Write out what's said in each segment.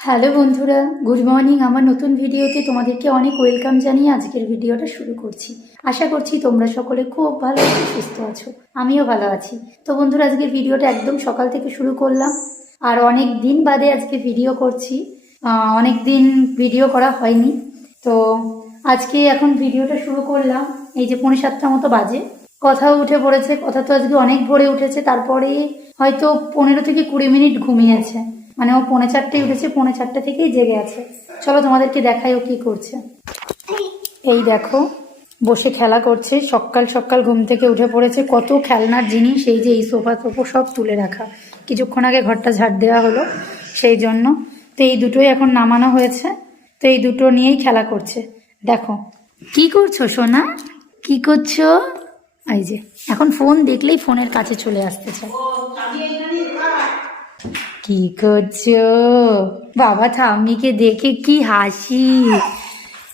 Hello বন্ধুরা, good morning. আমার নতুন ভিডিওতে তোমাদেরকে অনেক ওয়েলকাম জানিয়ে আজকের ভিডিওটা শুরু করছি। আশা করছি তোমরা সকলে খুব ভালো আছো, সুস্থ আছো। আমিও ভালো আছি। তো বন্ধুরা, আজকের ভিডিওটা একদম সকাল থেকে শুরু করলাম। আর অনেক দিন বাদে আজকে ভিডিও করছি। অনেক দিন ভিডিও করা হয়নি। তো আজকে এখন ভিডিওটা শুরু করলাম। এই যে পৌনে সাতটা মতো বাজে। কথাও উঠে পড়েছে, কথা তো আজকে অনেক ভোরে উঠেছে। তারপরে হয়তো পনেরো থেকে কুড়ি মিনিট ঘুমিয়েছে। মানে ও পৌনে চারটেই উঠেছে পৌনে চারটে থেকেই জেগে আছে। চলো তোমাদেরকে দেখাই ও কি করছে। এই দেখো বসে খেলা করছে সকাল সকাল ঘুম থেকে উঠে পড়েছে কত খেলনার জিনিস এই যে এই সোফা সোফা সব তুলে রাখা। কিছুক্ষণ আগে ঘরটা ঝাড় দেওয়া হলো সেই জন্য। তো এই দুটোই এখন নামানো হয়েছে তো এই দুটো নিয়েই খেলা করছে। দেখো কি করছ সোনা? কি করছ? এই যে এখন ফোন দেখলেই ফোনের কাছে চলে আসতে চায়। কি করছ? বাবা, ঠাম্মিকে দেখে কি হাসি।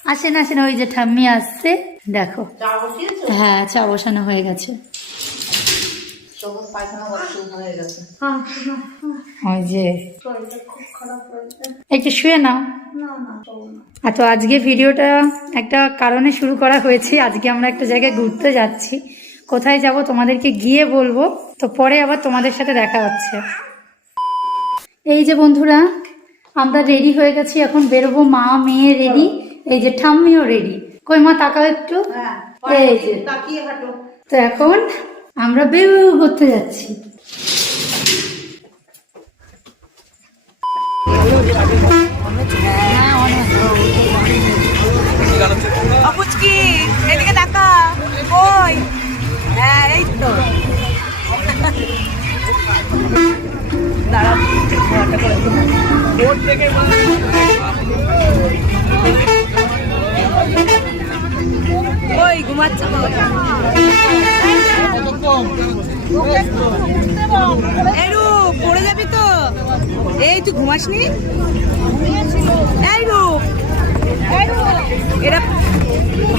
আসেন আসেন, ওই যে ঠাম্মি আসছে। দেখো। হ্যাঁ চা বসানো হয়ে গেছে। ওই যে। একটু শুয়ে নাও। আর তো আজকে ভিডিওটা একটা কারণে শুরু করা হয়েছে। আজকে আমরা একটা জায়গায় ঘুরতে যাচ্ছি। কোথায় যাব তোমাদেরকে গিয়ে বলব। তো পরে আবার তোমাদের সাথে দেখা হচ্ছে। এই যে বন্ধুরা আমরা রেডি হয়ে গেছি এখন বেরোবো মা মেয়ে রেডি এই যে ঠাম্মিও রেডি কই মা তাকাও একটু। এই যে। তো এখন আমরা বেরো করতে যাচ্ছি।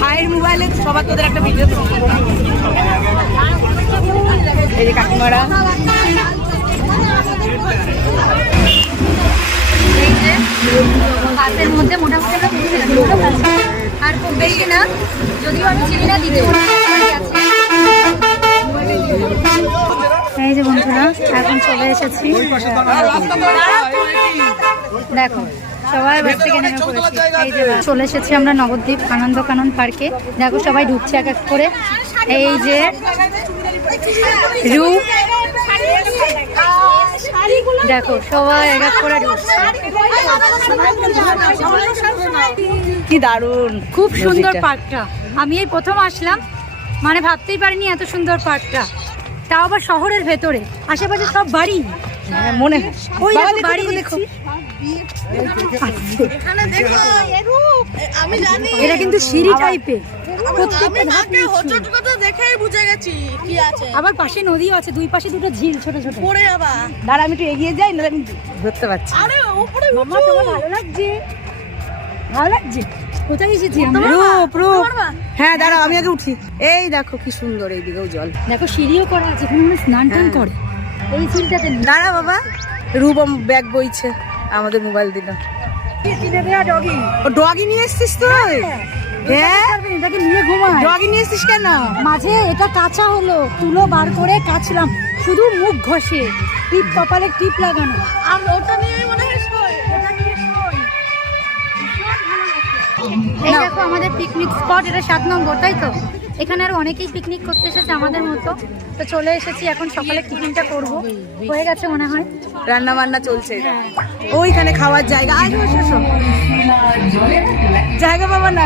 ভাইয়ের মোবাইলে সবার তোদের একটা ভিডিও এই যে কাকিমারা। হাতের মধ্যে মোটামুটি। আর খুব না। যদিও আমি চিনি না দিতে এই যে বন্ধুরা, এখন চলে এসেছি। দেখো, সবাই বাস থেকে চলে এসেছি আমরা নবদ্বীপ আনন্দ কানন পার্কে। দেখো, সবাই ঢুকছে এক এক করে। এই যে রূপ দেখো সবাই এক এক করে কি দারুণ। খুব সুন্দর পার্কটা। আমি এই প্রথম আসলাম মানে ভাবতেই পারিনি এত সুন্দর পার্কটা। তাও আবার শহরের ভেতরে। আশেপাশে সব বাড়ি। হ্যাঁ, মনে হয়। ওই বাড়ি দেখো, দেখছি। আমি জানি। এটা কিন্তু সিঁড়ি টাইপের আমি আগে হোটেলটা দেখেই বুঝে গেছি কি আছে। আবার পাশে নদীও আছে দুই পাশে দুটো ঝিল ছোট ছোট। পড়ে যাবা দাঁড়া আমি একটু এগিয়ে যাই না আমি ধরতে পারছি আরে উপরে মামা ভালো লাগছে? ভালো লাগছে? কোথায় এসেছি রূপ রূপ। হ্যাঁ দাঁড়াও আমি আগে উঠি এই দেখো কি সুন্দর এইদিকেও জল। দেখো সিঁড়িও করা আছে এখানে স্নান টান হ্যাঁ। করে। এই দাঁড়া বাবা। রূপ ব্যাগ বইছে আমাদের মোবাইল দিল। ও ডগি নিয়ে এসছিস তুই? হ্যাঁ। পারবেন, নিয়ে ঘুমায়। ডগি নিয়ে এসছিস কেন? মাঝে এটা কাঁচা হলো তুলো বার করে কাচলাম। শুধু মুখ ঘষে টিপ কপালে টিপ লাগানো। আর ওটা নিয়ে মনে হয় এই দেখো আমাদের পিকনিক স্পট এটা সাত নম্বর তাই তো? এখানে আরও অনেকেই পিকনিক করতে এসেছে আমাদের মতো। তো চলে এসেছি এখন সকালে টিফিনটা করব। হয়ে গেছে মনে হয়। রান্না বান্না চলছে ওইখানে খাওয়ার জায়গা। এসো। জায়গা পাবা না।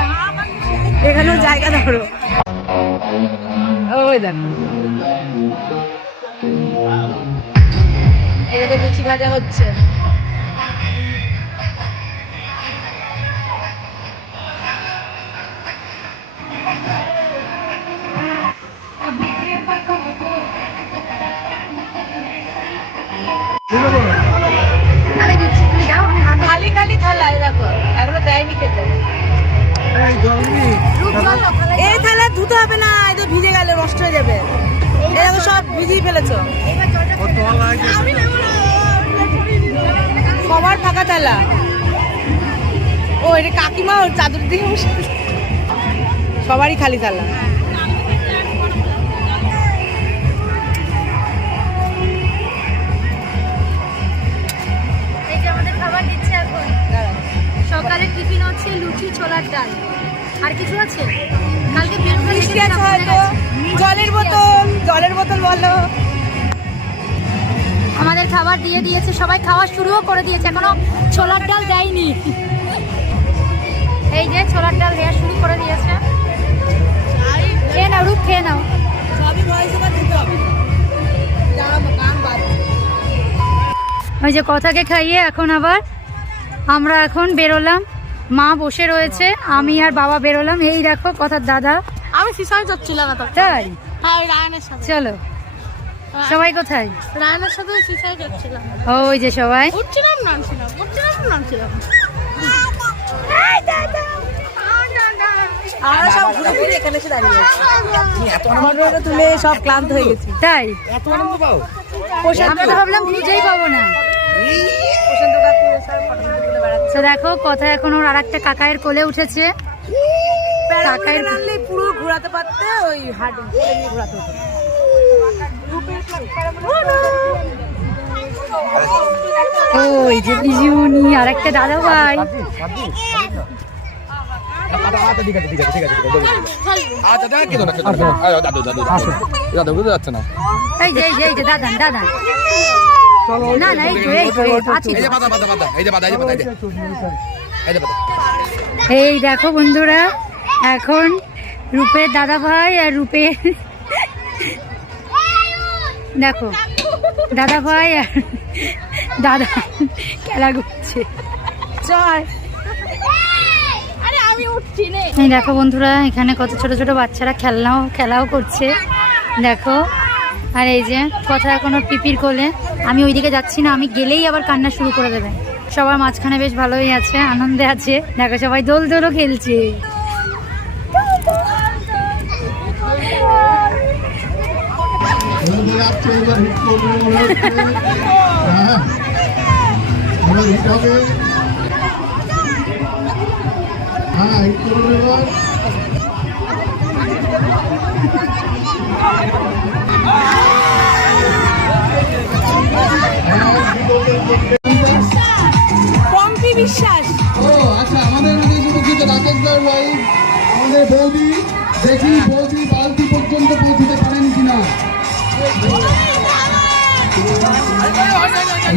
এখানেও জায়গা ধরো। ওই দেখো। এদিকে লুচি ভাজা হচ্ছে। খালি খালি থালা দেখো এখনও দেয়নি খেতে। এই থালা ধুতে হবে না, এই ভিজে গেলে নষ্ট হয়ে যাবে। দেখো সব ভিজিয়ে ফেলেছো। সবার ফাঁকা থালা। ও, এটা কাকিমা ওর চাদর দিয়ে সবারই খালি থালা। সকালে টিফিন হচ্ছে লুচি ছোলার ডাল। আর কিছু আছে? কালকে জলের বোতল জলের বোতল বলো। আমাদের খাবার দিয়ে দিয়েছে। সবাই খাওয়া শুরুও করে দিয়েছে। এখনও ছোলার ডাল দেয়নি। এই যে ছোলার ডাল দেওয়া শুরু করে দিয়েছে। খেয়ে নাও রূপ খেয়ে নাও। ওই যে কথাকে খাইয়ে এখন আবার আমরা এখন বেরোলাম। মা বসে রয়েছে আমি আর বাবা বেরোলাম। এই দেখো কথার দাদা। আমি সিসাই যাচ্ছিলাম তাই? হ্যাঁ চলো। সবাই কোথায়? রায়নের সাথে সিসাই যাচ্ছিলাম। ওই যে সবাই। উঠছিলাম নামছিলাম উঠছিলাম নামছিলাম আমরা সব ঘুরে ঘুরে এখানে এসে দাঁড়িয়ে আছি। ফটোটা তুলে সব ক্লান্ত হয়ে গেছি তাই? এত আনন্দ পাও? আমরা তো ভাবলাম খুঁজেই পাবো না। তো দেখো কথা এখন ওর আর একটা কাকায়ের কোলে উঠেছে নামলে পুরো ঘোরাতে পারতে ওই হাট নিয়ে ঘোরাতে ওই যে বিজুনি আর একটা দাদা ভাই আচ্ছা আচ্ছা দাদা দাদু দাদু না এই এই যে এই যে দাদা দাদা না এই তো এই তো এই আছে। এই যে বাদা বাদা বাদা এই যে বাদা এই যে বাদা এই যে। এই যে বাদা এই দেখো বন্ধুরা এখন রূপের দাদা ভাই আর রূপের দেখো দাদা ভাই আর দাদা খেলা করছে। চল। আরে আমি উঠছি নে। এই দেখো বন্ধুরা এখানে কত ছোট ছোট বাচ্চারা খেলনাও খেলাও করছে। দেখো আর এই যে কথা এখনও পিপির কোলে। আমি ওইদিকে যাচ্ছি না আমি গেলেই আবার কান্না শুরু করে দেবে। সবার মাঝখানে বেশ ভালোই আছে আনন্দে আছে। দেখো সবাই দোল দোলও খেলছে। হ্যাঁ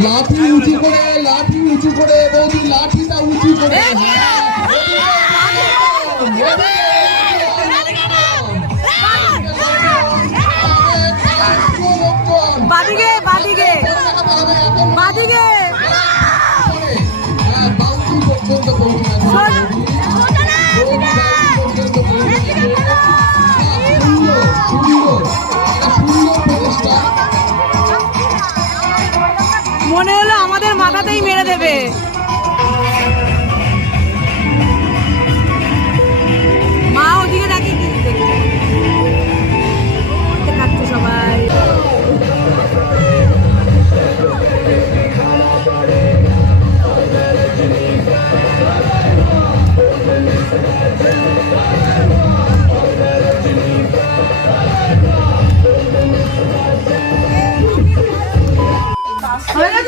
লাঠি উঁচু করে লাঠি উঁচু করে বৌদি লাঠিটা উঁচু করে। বাদিকে বাদিকে বাদিকে y mira de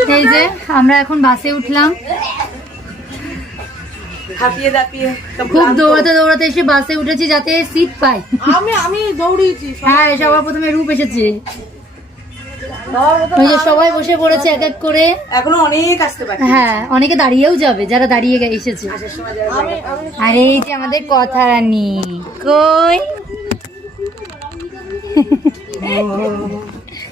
এই যে আমরা এখন বাসে উঠলাম। খুব দৌড়াতে দৌড়াতে এসে বাসে উঠেছি যাতে সিট পাই। আমি আমি দৌড়িয়েছি হ্যাঁ সবার প্রথমে রূপ এসেছে। ওই যে সবাই বসে পড়েছে এক এক করে। এখনও অনেক আসতে পারে হ্যাঁ অনেকে দাঁড়িয়েও যাবে যারা দাঁড়িয়ে গে- এসেছে। আর এই যে আমাদের কথা রানী কই